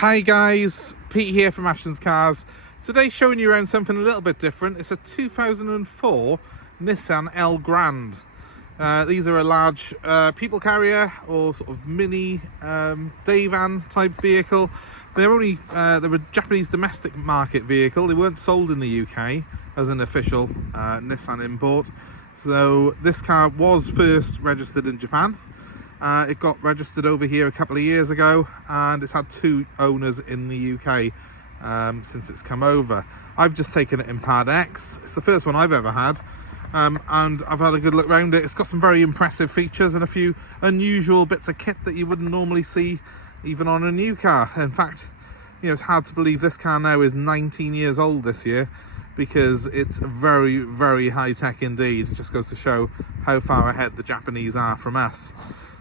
Hi guys, Pete here from Ashton's Cars. Today showing you around something a little bit different. It's a 2004 Nissan ElGrange. These are a large people carrier or sort of mini day van type vehicle. They're a Japanese domestic market vehicle. They weren't sold in the UK as an official Nissan import. So this car was first registered in Japan. It got registered over here a couple of years ago, and it's had 2 owners in the UK since it's come over. I've just taken it in Part X. It's the first one I've ever had, and I've had a good look around it. It's got some very impressive features and a few unusual bits of kit that you wouldn't normally see even on a new car. In fact, you know, it's hard to believe this car now is 19 years old this year, because it's very, very high tech indeed. It just goes to show how far ahead the Japanese are from us.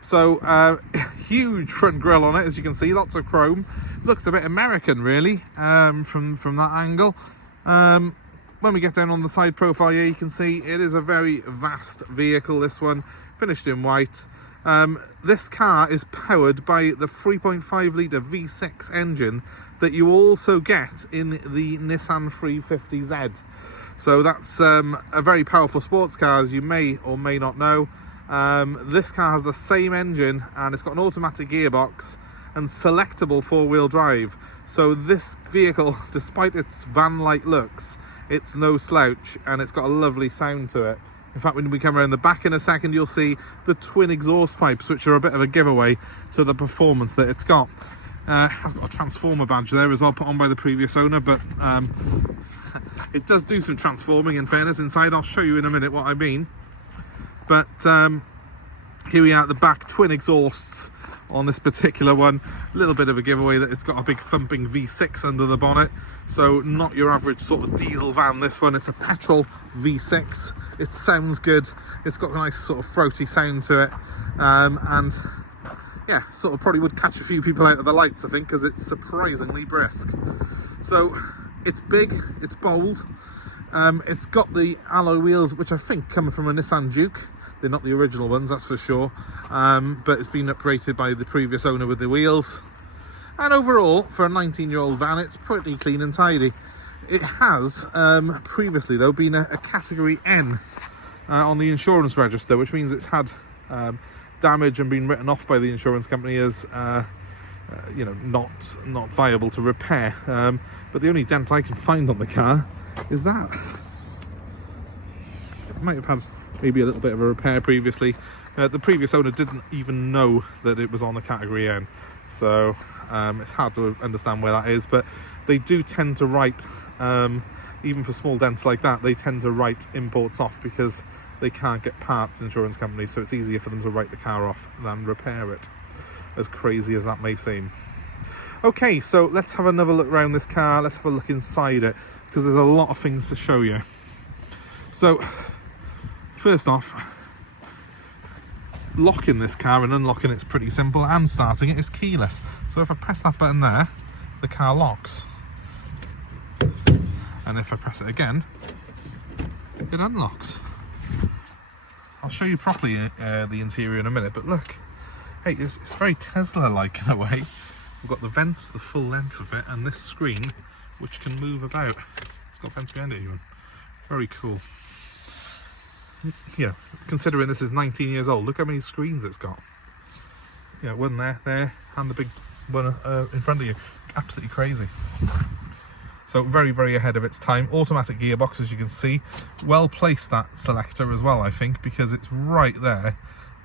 So huge front grille on it, as you can see, lots of chrome. Looks a bit American really, from that angle. When we get down on the side profile here, you can see it is a very vast vehicle, this one, finished in white. This car is powered by the 3.5 litre V6 engine that you also get in the Nissan 350Z. So that's a very powerful sports car, as you may or may not know. This car has the same engine, and it's got an automatic gearbox and selectable 4-wheel drive. So this vehicle, despite its van-like looks, it's no slouch, and it's got a lovely sound to it. In fact, when we come around the back in a second, you'll see the twin exhaust pipes, which are a bit of a giveaway to the performance that it's got. Has got a transformer badge there as well, put on by the previous owner, but it does do some transforming, in fairness, inside. I'll show you in a minute what I mean. But here we are at the back, twin exhausts on this particular one. A little bit of a giveaway that it's got a big thumping V6 under the bonnet. So not your average sort of diesel van, this one. It's a petrol V6. It sounds good. It's got a nice sort of throaty sound to it. And yeah, sort of probably would catch a few people out of the lights, I think, because it's surprisingly brisk. So it's big, it's bold. It's got the alloy wheels, which I think come from a Nissan Juke. They're not the original ones, that's for sure, but it's been upgraded by the previous owner with the wheels. And overall, for a 19-year-old van, it's pretty clean and tidy. It has previously, though, been a Category N on the insurance register, which means it's had damage and been written off by the insurance company as you know, not viable to repair. But the only dent I can find on the car is that. It might have had maybe a little bit of a repair previously. The previous owner didn't even know that it was on the Category N, so it's hard to understand where that is. But they do tend to write, even for small dents like that, they tend to write imports off because they can't get parts, insurance companies, so it's easier for them to write the car off than repair it, as crazy as that may seem. Okay, so let's have another look around this car. Let's have a look inside it, because there's a lot of things to show you. So first off, locking this car and unlocking it's pretty simple, and starting it is keyless. So if I press that button there, the car locks, and if I press it again, it unlocks. I'll show you properly the interior in a minute, but look, hey, it's very Tesla-like in a way. We've got the vents, the full length of it, and this screen, which can move about. It's got vents behind it even. Very cool. You know, considering this is 19 years old, look how many screens it's got. You know, one there, and the big one in front of you. Absolutely crazy. So very, very ahead of its time. Automatic gearbox, as you can see. Well placed, that selector as well, I think, because it's right there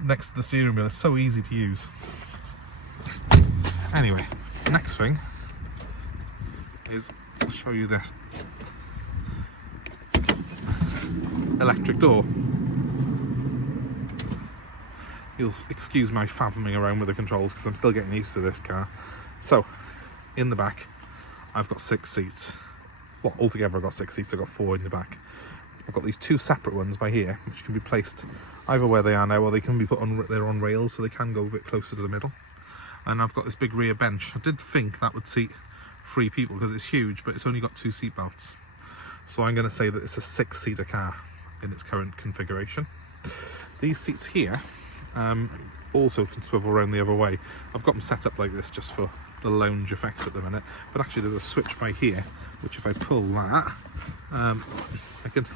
next to the steering wheel. It's so easy to use. Anyway, next thing is, I'll show you this. Electric door. You'll excuse my fathoming around with the controls because I'm still getting used to this car. So, in the back, I've got 6 seats. Well, altogether I've got 6 seats. I've got 4 in the back. I've got these 2 separate ones by here, which can be placed either where they are now, or they can be put on. They're on rails, so they can go a bit closer to the middle. And I've got this big rear bench. I did think that would seat 3 people because it's huge, but it's only got 2 seat belts. So I'm going to say that it's a 6-seater car in its current configuration. These seats here also can swivel around the other way. I've got them set up like this just for lounge effect at the minute. But actually there's a switch by here, which if I pull that, I can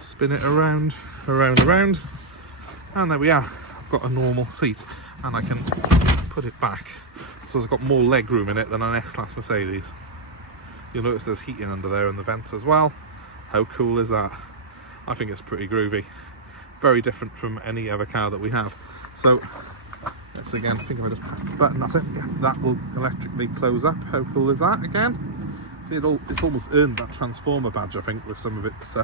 spin it around, and there we are. I've got a normal seat, and I can put it back, so it's got more leg room in it than an S-Class Mercedes. You'll notice there's heating under there and the vents as well. How cool is that? I think it's pretty groovy. Very different from any other car that we have. So let's again, I think if I just press the button, that's it. Yeah, that will electrically close up. How cool is that again? See, it's almost earned that Transformer badge, I think, with some of its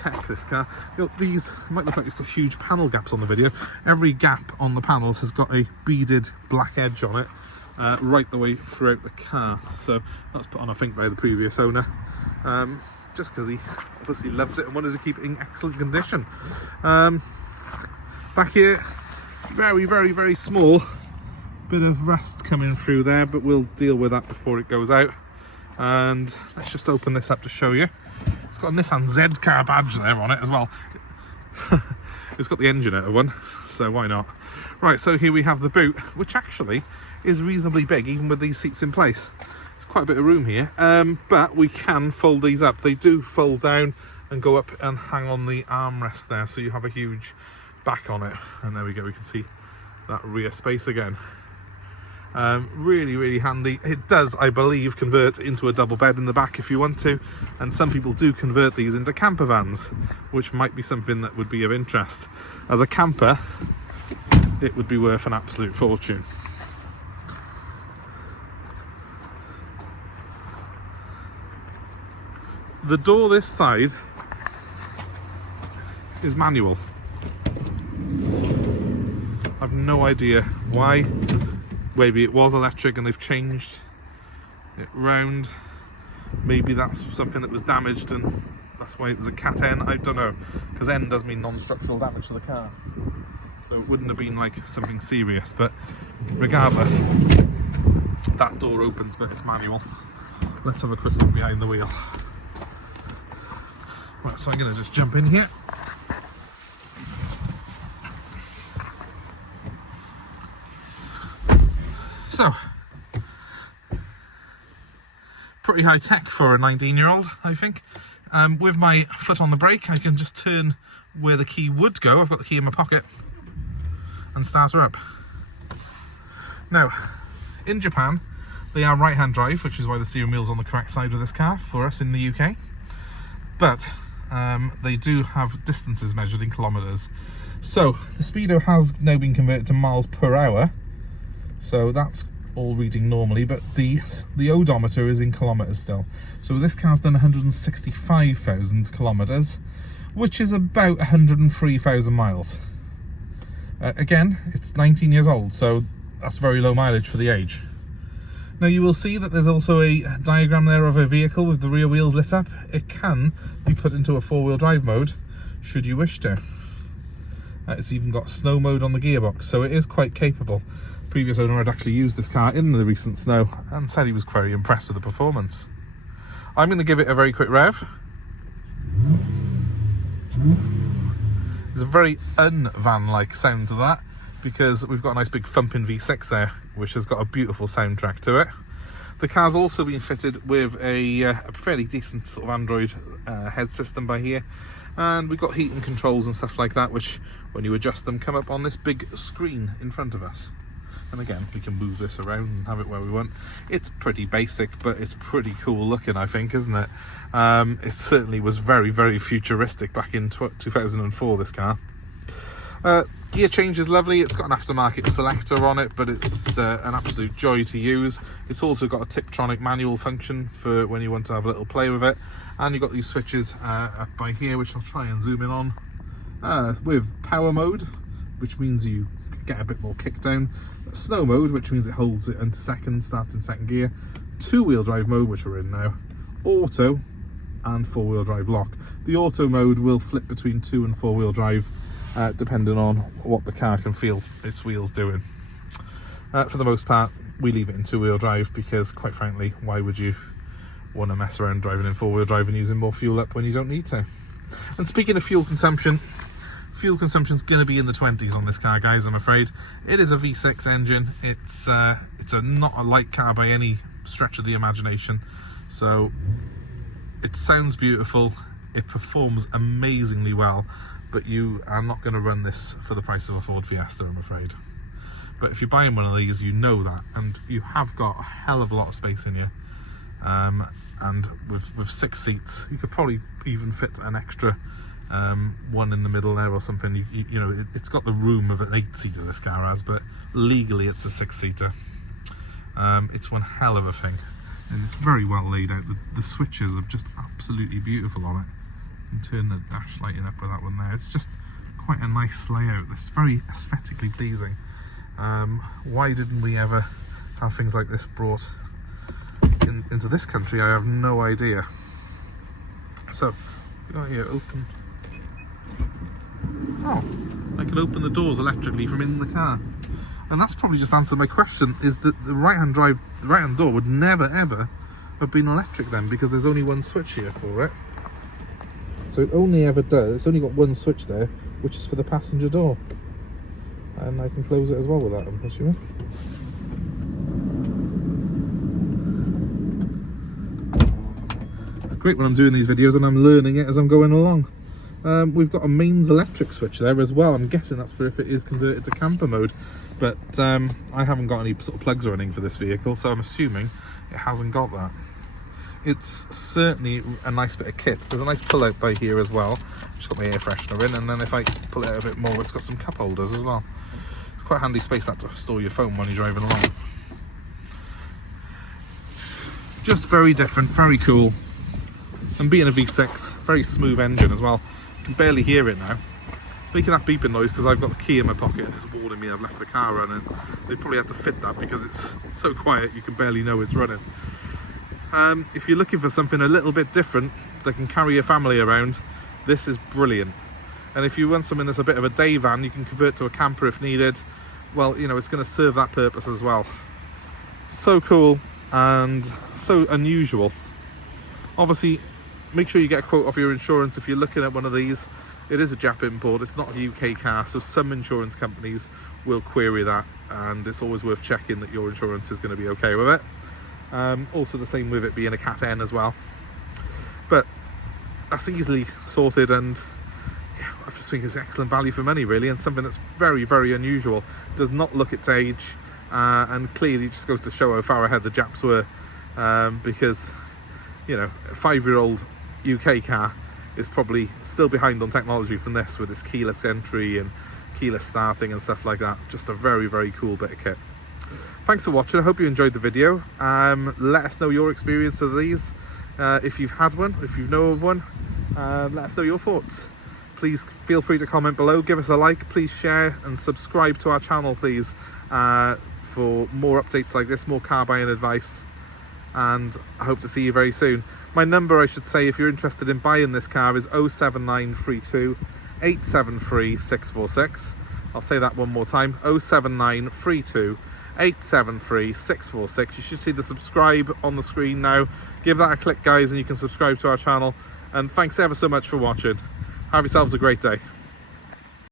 tech, this car. You know, these might look like it's got huge panel gaps on the video. Every gap on the panels has got a beaded black edge on it, right the way throughout the car. So that's put on, I think, by the previous owner, just because he obviously loved it and wanted to keep it in excellent condition. Back here, very, very, very small bit of rust coming through there, but we'll deal with that before it goes out. And let's just open this up to show you. It's got a Nissan Z car badge there on it as well. It's got the Engineer one, so why not? Right, so here we have the boot, which actually is reasonably big, even with these seats in place. There's quite a bit of room here, but we can fold these up. They do fold down and go up and hang on the armrest there, so you have a huge back on it. And there we go, we can see that rear space again. Really, really handy. It does, I believe, convert into a double bed in the back if you want to, and some people do convert these into camper vans, which might be something that would be of interest. As a camper, it would be worth an absolute fortune. The door this side is manual. I've no idea why. Maybe it was electric and they've changed it round. Maybe that's something that was damaged and that's why it was a Cat N. I don't know, because N does mean non-structural damage to the car, so it wouldn't have been like something serious. But regardless, that door opens, but it's manual. Let's have a quick look behind the wheel. Right, so I'm going to just jump in here. So, pretty high tech for a 19-year-old, I think. With my foot on the brake, I can just turn where the key would go. I've got the key in my pocket and start her up. Now, in Japan, they are right-hand drive, which is why the steering wheel's on the correct side of this car for us in the UK. But they do have distances measured in kilometres. So, the speedo has now been converted to miles per hour. So that's all reading normally, but the odometer is in kilometres still. So this car's done 165,000 kilometres, which is about 103,000 miles. Again, it's 19 years old, so that's very low mileage for the age. Now you will see that there's also a diagram there of a vehicle with the rear wheels lit up. It can be put into a four-wheel drive mode, should you wish to. It's even got snow mode on the gearbox, so it is quite capable. Previous owner had actually used this car in the recent snow and said he was very impressed with the performance. I'm going to give it a very quick rev. There's a very un-van-like sound to that because we've got a nice big thumping V6 there, which has got a beautiful soundtrack to it. The car's also been fitted with a fairly decent sort of Android head system by here, and we've got heating controls and stuff like that, which when you adjust them come up on this big screen in front of us. And again, we can move this around and have it where we want. It's pretty basic, but it's pretty cool looking, I think, isn't it? It certainly was very, very futuristic back in 2004, this car. Gear change is lovely. It's got an aftermarket selector on it, but it's an absolute joy to use. It's also got a Tiptronic manual function for when you want to have a little play with it. And you've got these switches up by here, which I'll try and zoom in on, with power mode, which means you get a bit more kick down. Snow mode, which means it holds it into second, starts in second gear. Two-wheel drive mode, which we're in now. Auto and four-wheel drive lock. The auto mode will flip between two and four-wheel drive, depending on what the car can feel its wheels doing. For the most part, we leave it in two-wheel drive because, quite frankly, why would you want to mess around driving in four-wheel drive and using more fuel up when you don't need to? And speaking of fuel consumption fuel consumption is going to be in the 20s on this car, guys, I'm afraid. It is a V6 engine. It's not a light car by any stretch of the imagination. So it sounds beautiful, it performs amazingly well, but you are not going to run this for the price of a Ford Fiesta, I'm afraid. But if you're buying one of these, you know that, and you have got a hell of a lot of space in you. And with 6 seats, you could probably even fit an extra one in the middle there or something. You know, it's got the room of an 8-seater, this car has, but legally it's a 6-seater. It's one hell of a thing, and it's very well laid out. The switches are just absolutely beautiful on it. And turn the dash lighting up with that one there. It's just quite a nice layout. It's very aesthetically pleasing. Why didn't we ever have things like this brought into this country? I have no idea. So, we got here open. Oh, I can open the doors electrically from in the car. And that's probably just answered my question, is that the right-hand door would never ever have been electric then, because there's only one switch here for it. So it only ever does, it's only got one switch there, which is for the passenger door. And I can close it as well with that, I'm assuming. It's great when I'm doing these videos and I'm learning it as I'm going along. We've got a mains electric switch there as well. I'm guessing that's for if it is converted to camper mode. But I haven't got any sort of plugs or anything for this vehicle, so I'm assuming it hasn't got that. It's certainly a nice bit of kit. There's a nice pull out by here as well. Just got my air freshener in, and then if I pull it out a bit more, it's got some cup holders as well. It's quite a handy space that to store your phone when you're driving along. Just very different, very cool. And being a V6, very smooth engine as well. You can barely hear it now. It's making that beeping noise because I've got the key in my pocket and it's warning me I've left the car running. They probably had to fit that because it's so quiet you can barely know it's running. If you're looking for something a little bit different that can carry your family around, this is brilliant. And if you want something that's a bit of a day van, you can convert to a camper if needed. Well, you know, it's going to serve that purpose as well. So cool and so unusual. Obviously, make sure you get a quote off your insurance if you're looking at one of these. It is a Jap import, it's not a UK car, so some insurance companies will query that, and it's always worth checking that your insurance is going to be okay with it. Also the same with it being a Cat N as well. But that's easily sorted, and yeah, I just think it's excellent value for money really, and something that's very, very unusual. Does not look its age, and clearly just goes to show how far ahead the Japs were, because, you know, a 5-year-old UK car is probably still behind on technology from this, with its keyless entry and keyless starting and stuff like that. Just a very, very cool bit of kit. Thanks for watching. I hope you enjoyed the video. Let us know your experience of these. If you've had one, if you know of one, let us know your thoughts. Please feel free to comment below, give us a like, please share and subscribe to our channel, please, for more updates like this, more car buying advice. And I hope to see you very soon. My number, I should say, if you're interested in buying this car, is 07932 873 646. I'll say that one more time, 07932 873 646. You should see the subscribe on the screen now. Give that a click, guys, and you can subscribe to our channel. And thanks ever so much for watching. Have yourselves a great day.